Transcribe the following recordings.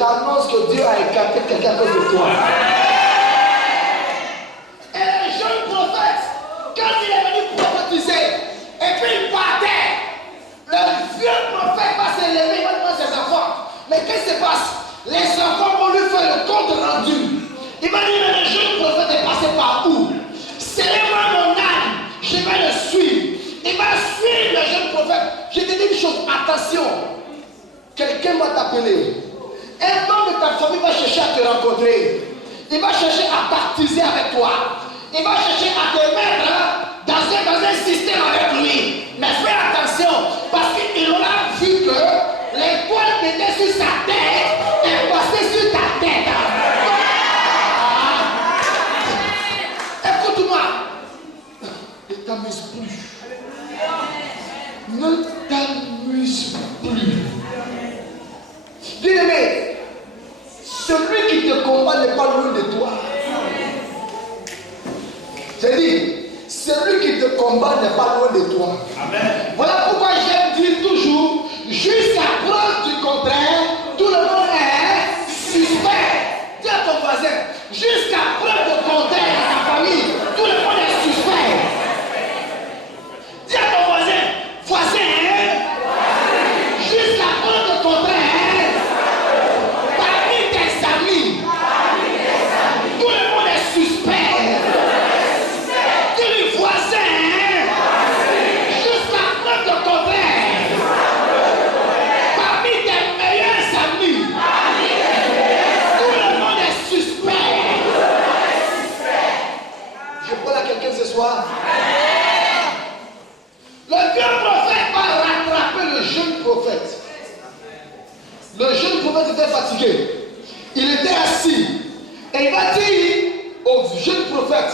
t'annonce que Dieu a écarté quelqu'un à cause de toi. Et le jeune prophète, quand il est venu prophétiser, et puis il partait, le vieux prophète va s'élever, il va demander ses enfants. Mais qu'est-ce qui se passe? Les enfants vont lui faire le compte rendu. Il va dire, mais le jeune prophète est passé par où? C'est-moi mon âme, je vais le suivre. Il va suivre le jeune prophète. Je te dis une chose, attention. Quelqu'un va t'appeler. Un membre de ta famille va chercher à te rencontrer. Il va chercher à baptiser avec toi. Il va chercher à te mettre dans un système avec lui. Mais fais attention, parce qu'il aura vu que l'étoile qui était sur sa tête est passée sur ta tête. Écoute-moi. Ne t'amuse plus. Ne t'amuse plus. Bien-aimé, celui qui te combat n'est pas loin de toi. J'ai dit, celui qui te combat n'est pas loin de toi. Amen. Voilà pourquoi j'aime dire toujours, jusqu'à preuve du contraire, tout le monde est suspect. Dis à ton voisin, jusqu'à preuve du contraire dans ta famille, tout le monde est suspect. Dis à ton voisin, jusqu'à preuve du contraire, parmi tes amis, tout le monde est suspect. Dis-lui, voisin, jusqu'à preuve du contraire, parmi tes meilleurs amis, tout le monde est suspect. Je parle à quelqu'un ce soir. Le vieux prophète va rattraper le jeune prophète. Le jeune prophète était fatigué. Il était assis. Et il va dire au jeune prophète,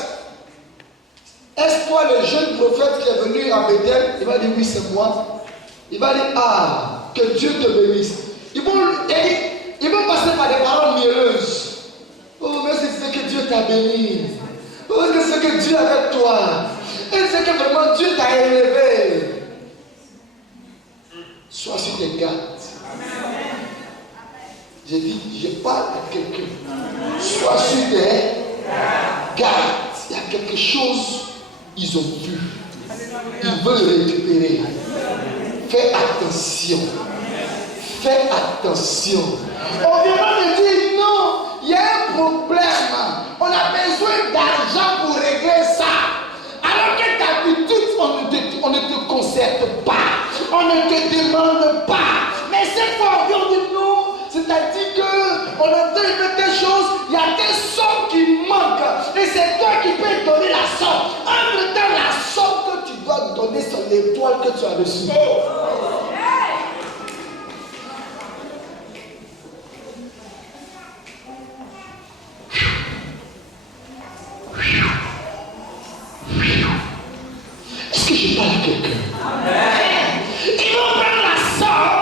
est-ce toi le jeune prophète qui est venu à Bethel? Il va dire oui, c'est moi. Il va dire, ah, que Dieu te bénisse. Ils vont passer par des paroles mielleuses. Oh, mais c'est que Dieu t'a béni. Oh, c'est que Dieu est avec toi. Et c'est que vraiment Dieu t'a élevé. Sois sur tes gardes. J'ai dit, je parle à quelqu'un. Sois sur tes gardes. Il y a quelque chose, ils ont vu. Ils veulent récupérer. Fais attention. Fais attention. On vient me dire non, il y a un problème. On a besoin d'argent pour régler ça. Alors que d'habitude, on ne te concerte pas. On ne te demande pas. Mais cette fois, on vient de nous. C'est-à-dire qu'on a fait des choses, il y a des sommes qui manquent. Et c'est toi qui peux donner la somme. Entre-temps, la somme que tu dois donner, c'est l'étoile que tu as reçue. Est-ce que je parle à quelqu'un? Ils vont prendre la somme,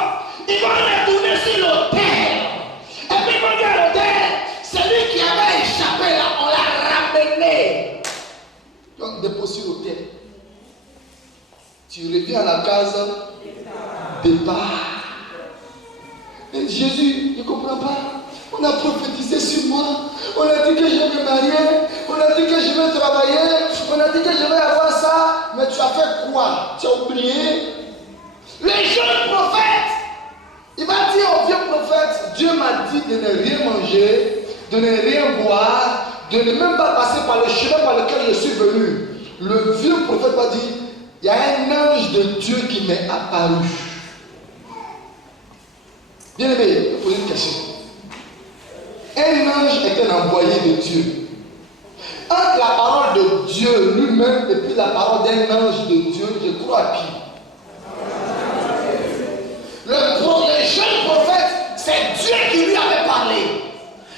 ils vont retourner sur l'autel. Et puis ils vont dire à l'autel, celui qui avait échappé là, on l'a ramené. Donc dépose sur l'autel. Tu reviens à la case départ. Et Jésus, je ne comprends pas. On a prophétisé sur moi. On a dit que je vais me marier. On a dit que je vais travailler. On a dit que je vais avoir ça. Mais tu as fait quoi? Tu as oublié? Les jeunes prophètes, Il va dire au vieux prophète, Dieu m'a dit de ne rien manger, de ne rien boire, de ne même pas passer par le chemin par lequel je suis venu. Le vieux prophète va dire, il y a un ange de Dieu qui m'est apparu. Bien aimé, je vais poser une question. Un ange est un envoyé de Dieu. Entre la parole de Dieu lui-même et puis la parole d'un ange de Dieu, je crois à qui? le jeune prophète, c'est Dieu qui lui avait parlé.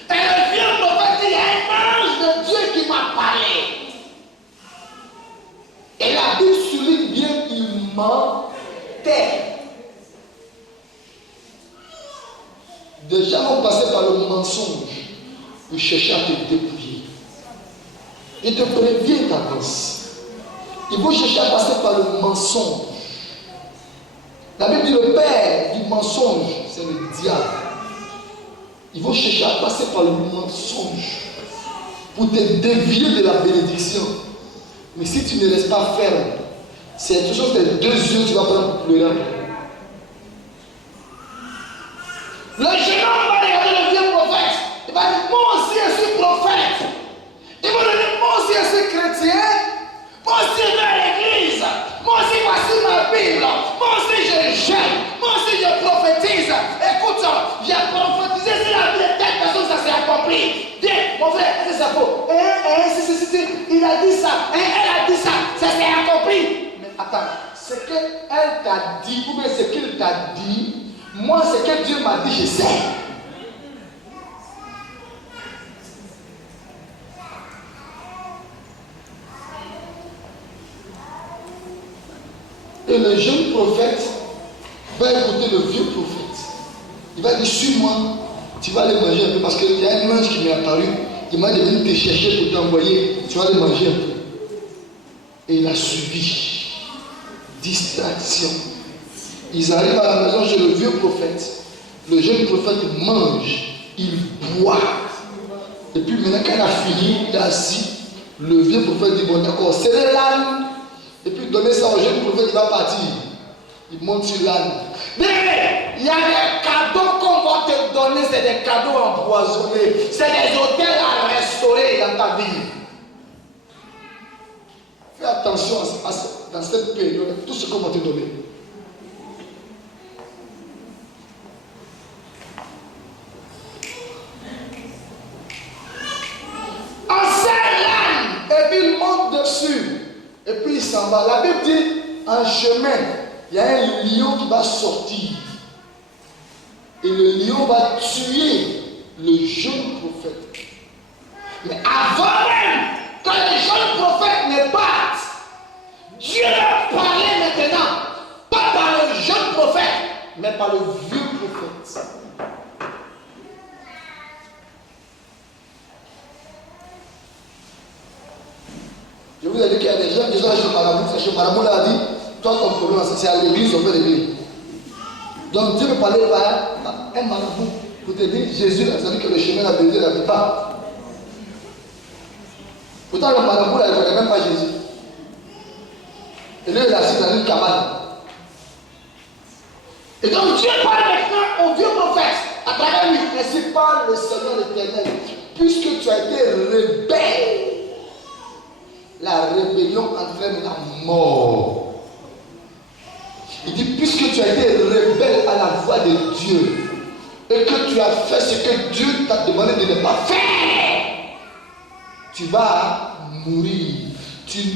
Et le vieux prophète dit, il y a un ange de Dieu qui m'a parlé. Et la Bible souligne bien qu'il mentait. Des gens vont passer par le mensonge pour chercher à te dépouiller. Je te préviens d'avance. Ils vont chercher à passer par le mensonge. La Bible dit le père du mensonge, c'est le diable. Ils vont chercher à passer par le mensonge pour te dévier de la bénédiction. Mais si tu ne restes pas ferme, c'est toujours tes 2 yeux que tu vas prendre pour pleurer. Le jeune homme va regarder le vieux prophète. Il va dire, moi aussi je suis prophète. Il va dire, moi aussi je suis chrétien. Moi aussi je vais à l'église. Moi aussi voici ma Bible. Moi aussi je jeûne. Moi aussi je prophétise. Écoute, j'ai prophétisé sur la vie de telle personne, ça s'est accompli. Viens, mon frère, est-ce que ça faut? Si, il a dit ça. Elle a dit ça. Ça s'est accompli. Mais attends, ce qu'elle t'a dit, ou bien ce qu'il t'a dit, moi, ce que Dieu m'a dit, je sais. Et le jeune prophète va écouter le vieux prophète. Il va dire, suis-moi, tu vas aller manger un peu. Parce qu'il y a un ange qui m'est apparu. Il m'a dit, viens te chercher pour t'envoyer. Tu vas aller manger un peu. Et il a suivi. Distraction. Ils arrivent à la maison chez le vieux prophète. Le jeune prophète mange, il boit. Et puis maintenant quand il a fini, il est assis. Le vieux prophète dit, bon d'accord, serrez l'âne. Et puis donnez ça au jeune prophète, il va partir. Il monte sur l'âne. Mais il y a des cadeaux qu'on va te donner, c'est des cadeaux empoisonnés. C'est des hôtels à restaurer dans ta vie. Fais attention dans cette période, tout ce qu'on va te donner. Et puis il monte dessus. Et puis il s'en va. La Bible dit, en chemin, il y a un lion qui va sortir. Et le lion va tuer le jeune prophète. Mais avant même que le jeune prophète ne parte, Dieu leur parlait maintenant. Pas par le jeune prophète, mais par le vieux prophète. Je vous ai dit qu'il y a des gens qui sont chez Maramou. Chez Maramou, là, a dit, toi, ton problème, c'est à l'église, on fait l'église. Donc, Dieu me parlait par un marabout pour te dire, Jésus, ça veut dire que le chemin, la vérité, la vie pas. Pourtant, le marabout, là, il ne connaît même pas Jésus. Et là, il est assis dans une cabane. Et donc, Dieu parle maintenant au vieux prophète, à travers lui. Ainsi parle le Seigneur éternel, puisque tu as été rebelle. La rébellion entraîne la mort. Il dit, puisque tu as été rebelle à la voix de Dieu et que tu as fait ce que Dieu t'a demandé de ne pas faire, tu vas mourir.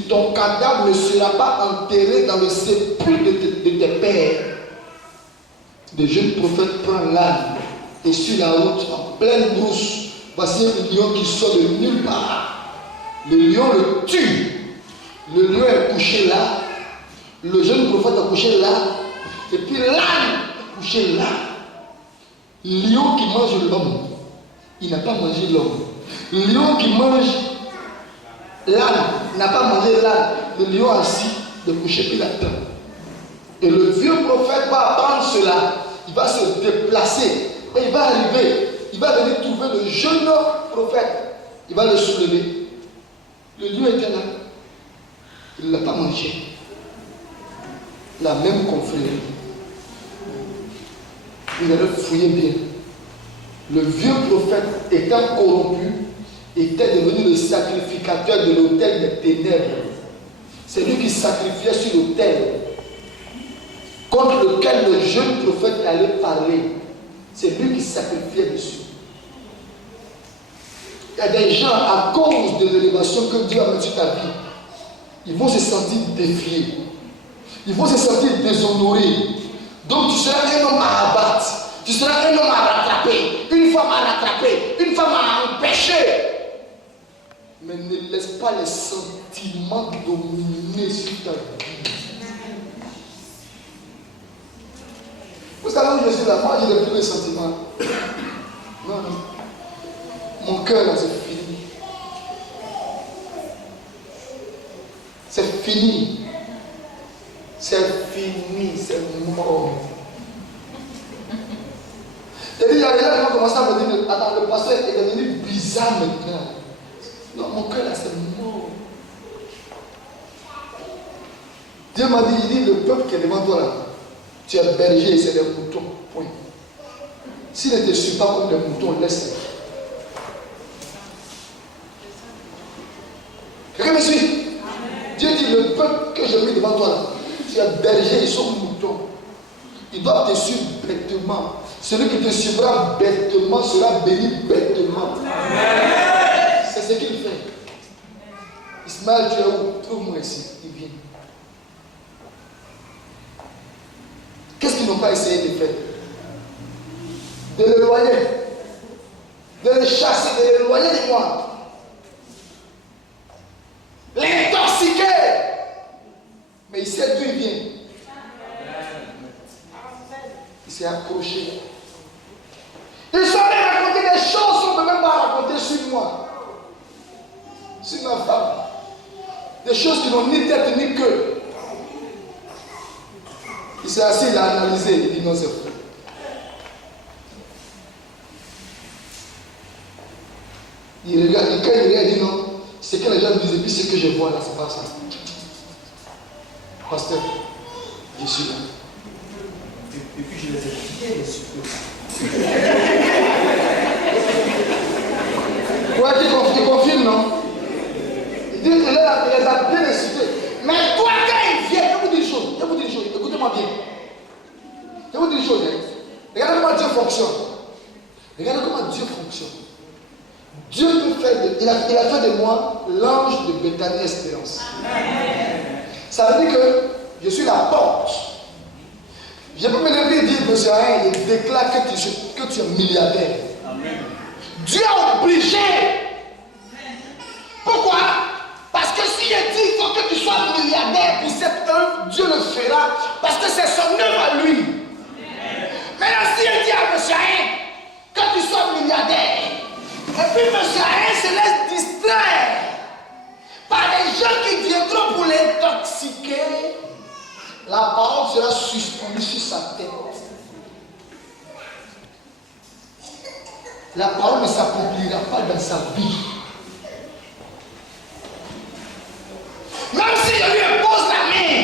Ton cadavre ne sera pas enterré dans le sépulcre de tes pères. Le jeune prophète prend l'âne et sur la route, en pleine brousse, voici un lion qui sort de nulle part. Le lion le tue. Le lion est couché là. Le jeune prophète est couché là. Et puis l'âne est couché là. Le lion qui mange l'homme, il n'a pas mangé l'homme. Le lion qui mange l'âne n'a pas mangé l'âne. Le lion assis de coucher puis l'attend. Et le vieux prophète va apprendre cela. Il va se déplacer. Et il va arriver. Il va venir trouver le jeune prophète. Il va le soulever. Le lion était là. Il ne l'a pas mangé. La même confrérie. Vous allez fouiller bien. Le vieux prophète, étant corrompu, était devenu le sacrificateur de l'autel des ténèbres. C'est lui qui sacrifiait sur l'autel contre lequel le jeune prophète allait parler. C'est lui qui sacrifiait dessus. Il y a des gens, à cause de l'élévation que Dieu a mise sur ta vie, ils vont se sentir défiés. Ils vont se sentir déshonorés. Donc tu seras un homme à abattre. Tu seras un homme à rattraper. Une femme à rattraper. Une femme à empêcher. Mais ne laisse pas les sentiments dominer sur ta vie. Vous savez où je suis là? Moi, je n'ai plus les sentiments. Non, non. Mon cœur, là, c'est fini. C'est fini. C'est fini, c'est mort. Et il y a des gens qui vont commencer à me dire, attends, le pasteur est devenu bizarre maintenant. Non, mon cœur là, c'est mort. Dieu m'a dit, il dit, le peuple qui est devant toi là, tu es berger et c'est des moutons. Point. S'il ne te suit pas comme des moutons, laisse-les. Quelqu'un me suit? Dieu dit, le peuple que j'ai mis devant toi là, tu es berger, ils sont moutons. Ils doivent te suivre bêtement. Celui qui te suivra bêtement sera béni bêtement. C'est ce qu'il fait. Ismaël, tu es où? Trouve-moi ici. Il vient. Qu'est-ce qu'ils n'ont pas essayé de faire? De l'éloigner. De le chasser, de l'éloigner de moi. L'intoxiquer. Mais il sait d'où il vient. Il s'est accroché. Ils sont allés raconter des choses qu'on ne peut même pas raconter sur moi. Sur ma femme. Des choses qui n'ont ni tête ni queue. Il s'est assis, il a analysé, il dit non, c'est faux. Il regarde, et quand il regarde, il dit non, c'est que les gens disent, et puis ce que je vois là, c'est pas ça. Pasteur, je suis là. Et puis je les ai quittés, les suppliants. Ouais, tu confirmes, non? Il dit, il les a bien insultés. Mais toi, quand il vient, je vous dis une chose, écoutez-moi bien. Je vous dis une chose, regardez comment Dieu fonctionne. Regardez comment Dieu fonctionne. Dieu peut faire, il a fait de moi l'ange de Bethany Espérance. Ça veut dire que je suis la porte. Je peux me lever et dire, monsieur Alain, il déclare que tu es milliardaire. Amen. Dieu est obligé. Pourquoi? Parce que s'il dit il faut que tu sois milliardaire pour cette œuvre, Dieu le fera. Parce que c'est son œuvre à lui. Maintenant, s'il dit à monsieur Alain que tu sois milliardaire, et puis monsieur Alain se laisse distraire par des gens qui viendront pour l'intoxiquer, la parole sera suspendue sur sa tête. La parole ne s'accomplira pas dans sa vie. Même si je lui impose la main,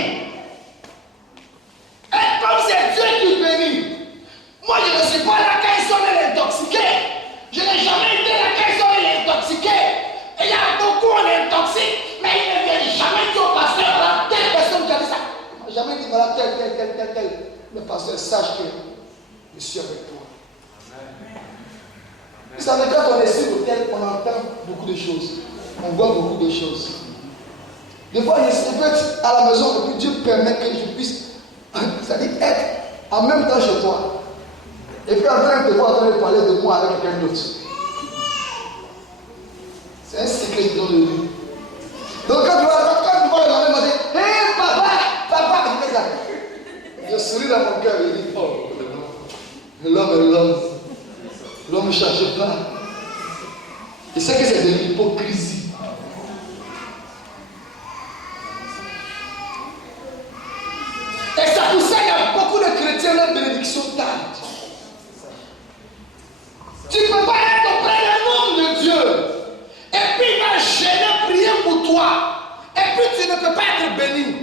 et comme c'est Dieu qui bénit, moi je ne suis pas là quand ils sont intoxiqués. Je n'ai jamais été là quand ils sont intoxiqués. Et il y a beaucoup on intoxique, mais ils ne viennent jamais dire au pasteur, voilà telle personne qui a dit ça. Il ne m'a jamais dit, voilà tel. Le pasteur sache que je suis avec toi. Vous savez, quand on est sur l'hôtel, on entend beaucoup de choses. On voit beaucoup de choses. Des fois, je peux être à la maison et puis Dieu permet que je puisse, c'est-à-dire être en même temps chez toi. Et puis en train de parler de moi avec quelqu'un d'autre. C'est un secret que je donne de lui. Donc quand tu vois la maman dire, hé papa, je fais ça. Je souris dans mon cœur et je dis, oh, l'homme est l'homme. L'homme ne cherche pas. Il sait que c'est de l'hypocrisie. Et ça pour ça, il y a beaucoup de chrétiens, leur bénédiction tarde. Tu ne peux pas être auprès d'un homme de Dieu. Et puis il va gêner, prier pour toi. Et puis tu ne peux pas être béni.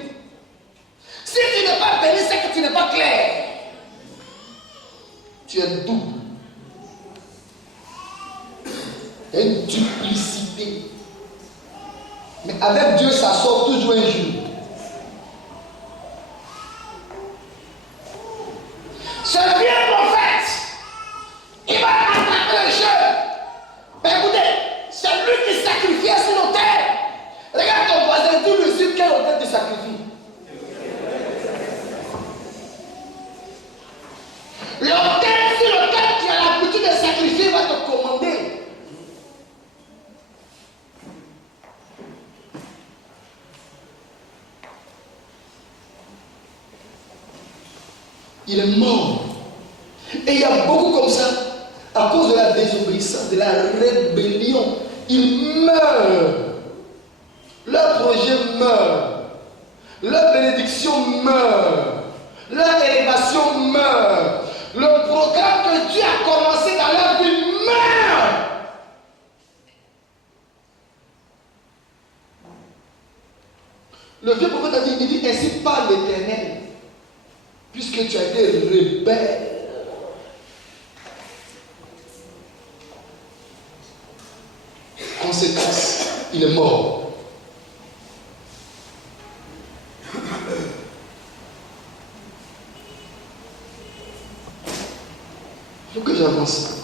Si tu n'es pas béni, c'est que tu n'es pas clair. Tu es double. Il y a une duplicité. Mais avec Dieu, ça sort toujours un jour. Ce vieux prophète, il va attraper le jeu. Mais écoutez, c'est lui qui sacrifiait sur l'autel. Regarde ton voisin, dis-lui sur quel autel tu sacrifies. L'autel sur lequel tu as l'habitude de sacrifier va te commander. Il est mort. Et il y a beaucoup comme ça, à cause de la désobéissance, de la rébellion, ils meurent. Leur projet meurt. Leur bénédiction meurt. Leur élévation meurt. Le programme que Dieu a commencé dans leur vie meurt. Le vieux prophète a dit, il dit, ainsi parle l'Éternel, puisque tu as été rebelle. Conséquence, il est mort. Il faut que j'avance.